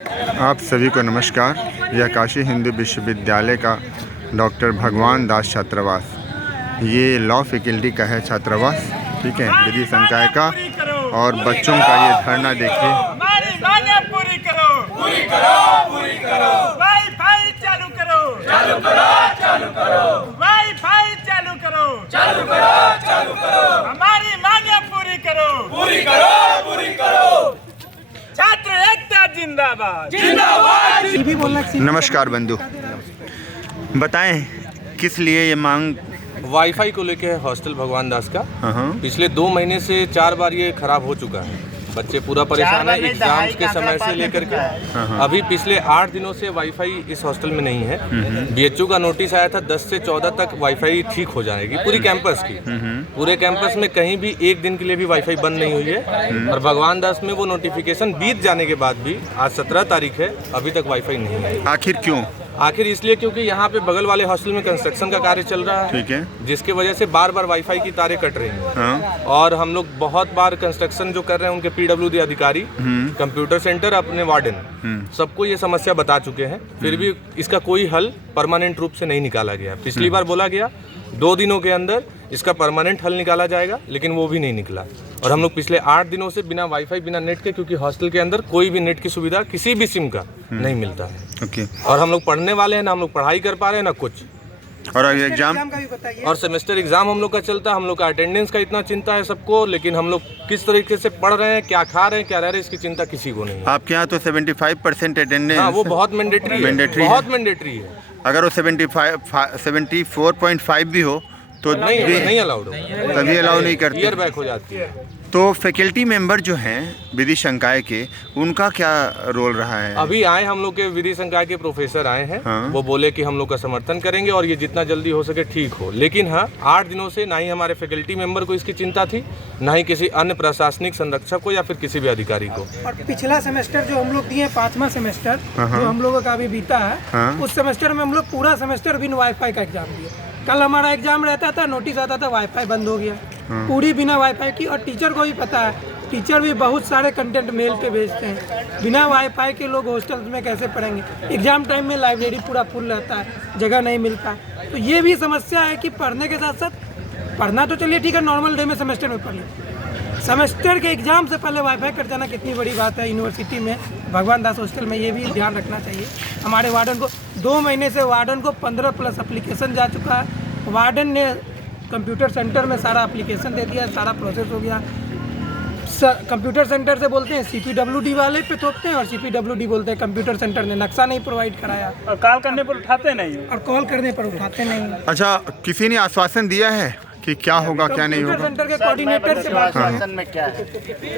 आप सभी को नमस्कार। यह काशी हिंदू विश्वविद्यालय का डॉक्टर भगवान दास छात्रावास, ये लॉ फैकल्टी का है छात्रावास, ठीक है, विधि संकाय का। और बच्चों का ये धरना देखिए। पूरी करो, पूरी करो, पूरी करो। वाईफाई चालू करो, चालू करो, चालू करो। वाईफाई चालू करो, चालू करो, चालू करो। हमारी मांगे पूरी करो, पूरी करो, पूरी करो। छात्र एकता जिंदाबाद, जिंदाबाद। नमस्कार बंधु, बताएं किस लिए ये मांग? वाईफाई को लेके है हॉस्टल भगवान दास का। पिछले 2 महीने से 4 बार ये खराब हो चुका है। बच्चे पूरा परेशान है एग्जाम्स के समय से लेकर के। अभी पिछले 8 दिनों से वाईफाई इस हॉस्टल में नहीं है। बीएचयू का नोटिस आया था 10 से 14 तक वाईफाई ठीक हो जाएगी पूरी कैंपस की। पूरे कैंपस में कहीं भी एक दिन के लिए भी वाईफाई बंद नहीं हुई है। और भगवान दास में वो नोटिफिकेशन बीत जाने के बाद भी आज 17 तारीख है, अभी तक वाईफाई नहीं है। आखिर क्यों? आखिर इसलिए क्योंकि यहाँ पे बगल वाले हॉस्टल में कंस्ट्रक्शन का कार्य चल रहा है, ठीक है, जिसके वजह से बार बार वाईफाई की तारें कट रही हैं। और हम लोग बहुत बार कंस्ट्रक्शन जो कर रहे हैं उनके पीडब्ल्यूडी अधिकारी, कंप्यूटर सेंटर, अपने वार्डन, सबको ये समस्या बता चुके हैं, फिर भी इसका कोई हल परमानेंट रूप से नहीं निकाला गया। पिछली बार बोला गया 2 दिनों के अंदर इसका परमानेंट हल निकाला जाएगा, लेकिन वो भी नहीं निकला। और हम लोग पिछले 8 दिनों से बिना वाईफाई, बिना नेट के, क्योंकि हॉस्टल के अंदर कोई भी नेट की सुविधा किसी भी सिम का नहीं मिलता है। और हम लोग पढ़ने वाले हैं, ना हम लोग पढ़ाई कर पा रहे हैं ना कुछ। और एग्जाम और सेमेस्टर एग्जाम हम लोग का चलता है। हम लोग का अटेंडेंस का इतना चिंता है सबको, लेकिन हम लोग किस तरीके से पढ़ रहे हैं, क्या खा रहे हैं, क्या रह रहे हैं, इसकी चिंता किसी को नहीं है। आपके यहाँ तो 75% अटेंडेंस, हाँ, वो बहुत मैंडेटरी है, बहुत मैंडेटरी है। अगर वो 74.5 भी हो तो नहीं अलाउड, तभी अलाउ नहीं करते, ईयर बैक हो जाती है। तो फैकल्टी मेंबर जो हैं विधि संकाय के, उनका क्या रोल रहा है? अभी आए हम लोग के विधि संकाय के प्रोफेसर आए हैं। वो बोले कि हम लोग का समर्थन करेंगे और ये जितना जल्दी हो सके ठीक हो। लेकिन हाँ, 8 दिनों से ना ही हमारे फैकल्टी मेंबर को इसकी चिंता थी, ना ही किसी अन्य प्रशासनिक संरक्षक को या फिर किसी भी अधिकारी को। और पिछला सेमेस्टर जो हम लोग दिए, 5वां सेमेस्टर जो हम लोगों का अभी बीता है, उस सेमेस्टर में हम लोग पूरा सेमेस्टर बिना वाईफाई का एग्जाम दिए। कल हमारा एग्जाम रहता था, नोटिस आता था वाईफाई बंद हो गया, पूरी बिना वाईफाई की। और टीचर को भी पता है, टीचर भी बहुत सारे कंटेंट मेल पे भेजते हैं। बिना वाईफाई के लोग हॉस्टल में कैसे पढ़ेंगे? एग्जाम टाइम में लाइब्रेरी पूरा फुल रहता है, जगह नहीं मिलता। तो ये भी समस्या है कि पढ़ने के साथ साथ, पढ़ना तो चलिए ठीक है, नॉर्मल डे में सेमेस्टर में पढ़ लें, सेमेस्टर के एग्जाम से पहले वाईफाई कट जाना कितनी बड़ी बात है यूनिवर्सिटी में, भगवान दास हॉस्टल में। ये भी ध्यान रखना चाहिए। हमारे वार्डन को 2 महीने से वार्डन को 15+ एप्लीकेशन जा चुका है। वार्डन ने कंप्यूटर सेंटर में सारा एप्लीकेशन दे दिया, सारा प्रोसेस हो गया। कंप्यूटर सेंटर से बोलते हैं CPWD वाले पे थोपते हैं, और CPWD बोलते हैं कंप्यूटर सेंटर ने नक्शा नहीं प्रोवाइड कराया, और कॉल करने पर उठाते नहीं, और कॉल करने पर उठाते नहीं। अच्छा, किसी ने आश्वासन दिया है कि क्या होगा क्या नहीं होगा? सेंटर के कोऑर्डिनेटर से बात शासन में क्या है,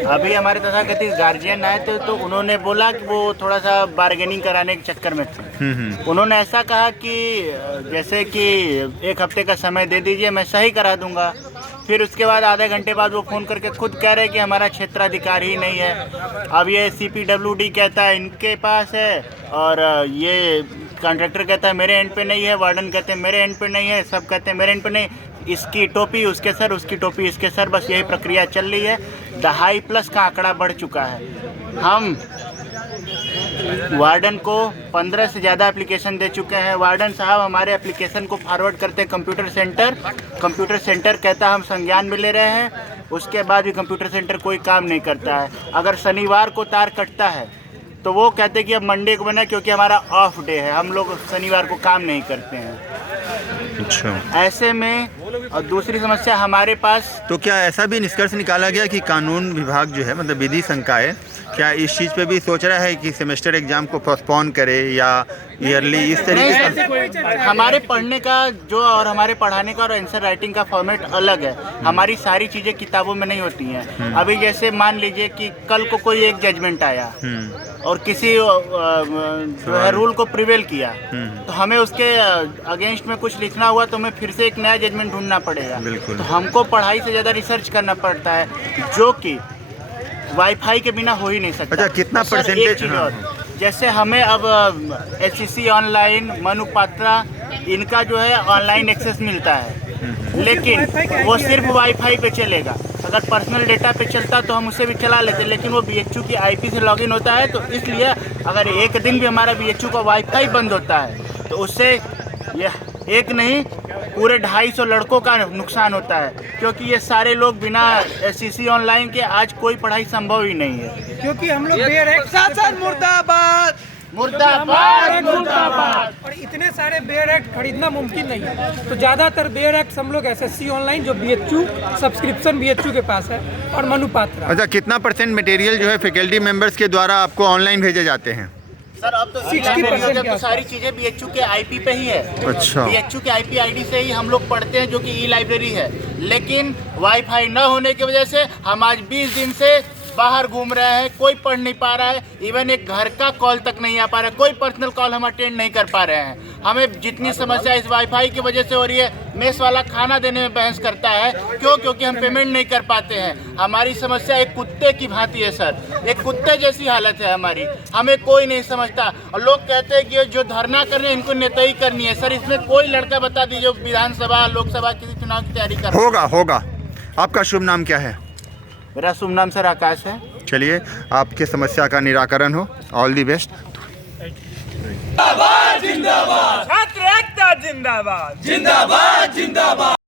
अभी हमारे तथाकथित गार्जियन आए तो उन्होंने बोला कि वो थोड़ा सा बार्गेनिंग कराने के चक्कर में थे। उन्होंने ऐसा कहा कि जैसे कि 1 हफ्ते का समय दे दीजिए, मैं सही करा दूंगा। फिर उसके बाद आधे घंटे बाद वो फ़ोन करके खुद कह रहे कि हमारा क्षेत्राधिकारी ही नहीं है। अब ये CPWD कहता है इनके पास है, और ये कॉन्ट्रैक्टर कहता है मेरे एंड पे नहीं है, वार्डन कहते हैं मेरे एंड पे नहीं है, सब कहते हैं मेरे एंड पे नहीं। इसकी टोपी उसके सर, उसकी टोपी इसके सर, बस यही प्रक्रिया चल रही है। 2.5+ का आंकड़ा बढ़ चुका है। हम वार्डन को 15 से ज़्यादा एप्लीकेशन दे चुके हैं। वार्डन साहब हमारे एप्लीकेशन को फॉरवर्ड करते हैं कंप्यूटर सेंटर। कंप्यूटर सेंटर कहता है हम संज्ञान में ले रहे हैं, उसके बाद भी कंप्यूटर सेंटर कोई काम नहीं करता है। अगर शनिवार को तार कटता है तो वो कहते हैं कि अब मंडे को बना, क्योंकि हमारा ऑफ डे है, हम लोग शनिवार को काम नहीं करते हैं। अच्छा, ऐसे में और दूसरी समस्या हमारे पास, तो क्या ऐसा भी निष्कर्ष निकाला गया कि कानून विभाग जो है, मतलब विधि संकाय, क्या इस चीज़ पे भी सोच रहा है कि सेमेस्टर एग्जाम को पोस्टपोन करे या ईयरली इस तरीके से? हमारे पढ़ने का जो और हमारे पढ़ाने का और आंसर राइटिंग का फॉर्मेट अलग है। हमारी सारी चीज़ें किताबों में नहीं होती हैं। अभी जैसे मान लीजिए कि कल को कोई एक जजमेंट आया और किसी जो है रूल को प्रिवेल किया, तो हमें उसके अगेंस्ट में कुछ लिखना हुआ तो हमें फिर से एक नया जजमेंट ढूंढना पड़ेगा। तो हमको पढ़ाई से ज़्यादा रिसर्च करना पड़ता है, जो कि वाईफाई के बिना हो ही नहीं सकता। अच्छा, कितना परसेंटेज? जैसे हमें अब HCC ऑनलाइन, मनुपात्रा, इनका जो है ऑनलाइन एक्सेस मिलता है, लेकिन वो सिर्फ वाईफाई पे चलेगा। अगर पर्सनल डेटा पे चलता तो हम उसे भी चला लेते, लेकिन वो BHU की IP से लॉगिन होता है, तो इसलिए अगर एक दिन भी हमारा BHU का वाईफाई बंद होता है तो उससे यह एक नहीं पूरे 250 लड़कों का नुकसान होता है, क्योंकि ये सारे लोग बिना SCC ऑनलाइन के आज कोई पढ़ाई संभव ही नहीं है। क्योंकि हम लोग बेयर एक्ट मुर्दाबाद मुर्दाबाद मुर्दाबाद। और इतने सारे बेयर एक्ट खरीदना मुमकिन नहीं है, तो ज़्यादातर बेयर एक्ट हम लोग SSC ऑनलाइन जो BHU सब्सक्रिप्शन BHU के पास है और मनुपात्र। अच्छा, कितना % मटेरियल जो है फैकल्टी मेंबर्स के द्वारा आपको ऑनलाइन भेजे जाते हैं? सर अब तो 60% तो सारी चीजें BHU के IP पे ही है। अच्छा। BHU के IP ID से ही हम लोग पढ़ते हैं, जो कि E-लाइब्रेरी है, लेकिन वाईफाई न होने की वजह से हम आज 20 दिन से बाहर घूम रहे हैं, कोई पढ़ नहीं पा रहा है, इवन एक घर का कॉल तक नहीं आ पा रहा है, कोई पर्सनल कॉल हम अटेंड नहीं कर पा रहे हैं। हमें जितनी समस्या इस वाईफाई की वजह से हो रही है, मेस वाला खाना देने में बहस करता है, क्योंकि हम पेमेंट नहीं कर पाते हैं। हमारी समस्या एक कुत्ते की भांति है सर, एक कुत्ते जैसी हालत है हमारी, हमें कोई नहीं समझता। और लोग कहते हैं कि जो धरना कर रहे हैं इनको नेताई करनी है। सर इसमें कोई लड़का बता दीजिए जो विधानसभा लोकसभा किसी चुनाव की तैयारी कर रहा है। होगा। आपका शुभ नाम क्या है? मेरा शुभ नाम सर आकाश है। चलिए, आपकी समस्या का निराकरण हो। All the best. छात्र एकता जिंदाबाद जिंदाबाद जिंदाबाद।